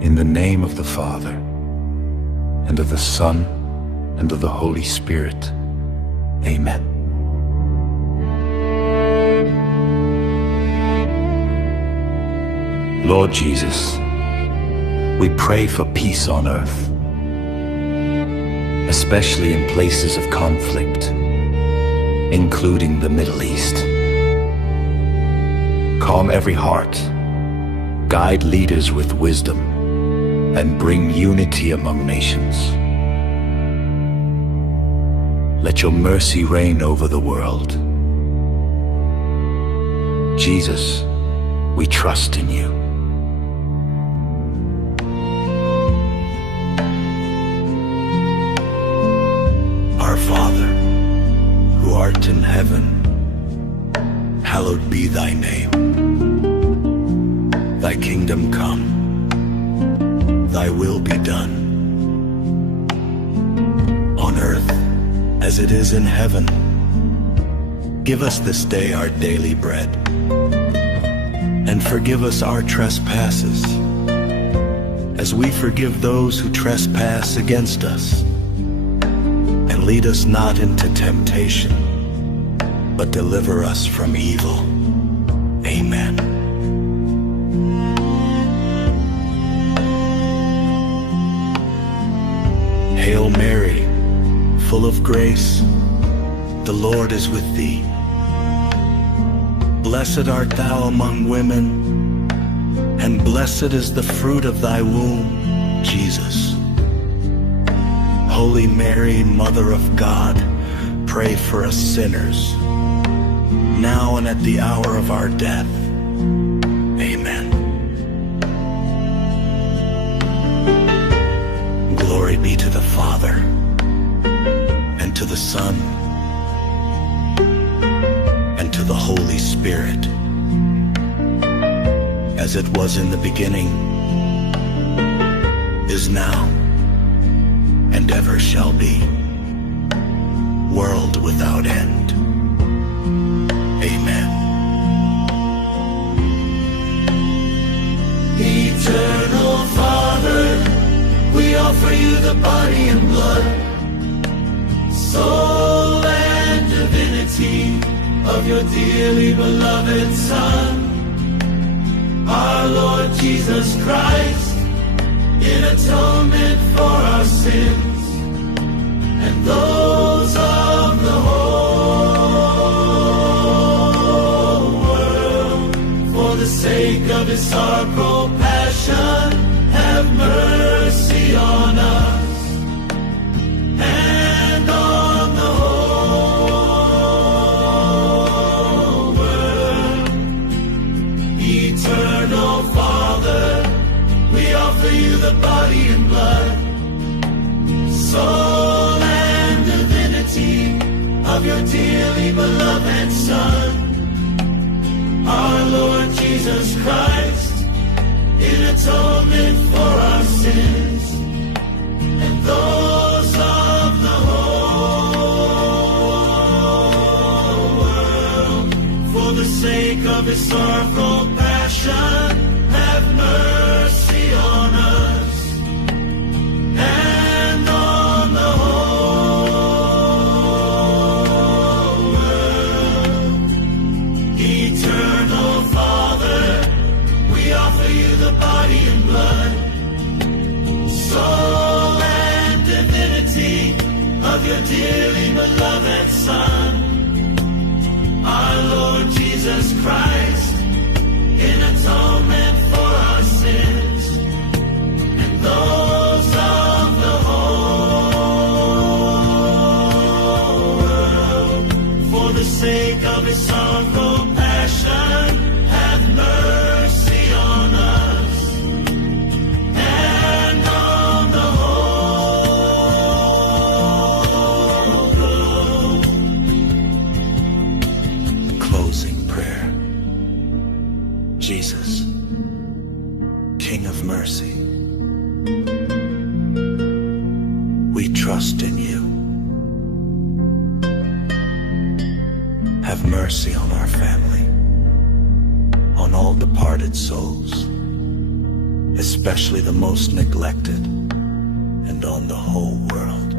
In the name of the Father, and of the Son, and of the Holy Spirit. Amen. Lord Jesus, we pray for peace on earth, especially in places of conflict, including the Middle East. Calm every heart, guide leaders with wisdom, and bring unity among nations. Let your mercy reign over the world. Jesus, we trust in you. Our Father, who art in heaven, hallowed be thy name. Thy kingdom come, thy will be done, on earth as it is in heaven. Give us this day our daily bread, and forgive us our trespasses, as we forgive those who trespass against us. And lead us not into temptation, but deliver us from evil. Amen. Hail Mary, full of grace, the Lord is with thee. Blessed art thou among women, and blessed is the fruit of thy womb, Jesus. Holy Mary, Mother of God, pray for us sinners, now and at the hour of our death. Amen. Glory be to the Father, and to the Son, and to the Holy Spirit, as it was in the beginning, is now, and ever shall be, world without end. Amen. Eternal Father, we offer you the body and blood, soul and divinity of your dearly beloved Son, our Lord Jesus Christ, in atonement for our sins and those of the whole world. For the sake of his sorrowful passion, have mercy on us and on the whole world. Eternal Father, we offer you the body and blood, soul and divinity of your dearly beloved Son, our Lord Jesus Christ, in atonement for our sins and those of the whole world. For the sake of his sorrowful passion, have mercy on us and on the whole world. Eternal Father, we offer you the body and blood, soul and divinity of your dearly beloved Son, our Lord Jesus Christ, in atonement for our sins and those of the whole world. For the sake of his sorrowful passion, have mercy on us and on the whole world. Closing prayer. Jesus, King of mercy, we trust in you. Have mercy on our family, on all departed souls, especially especially the most neglected, and on the whole world.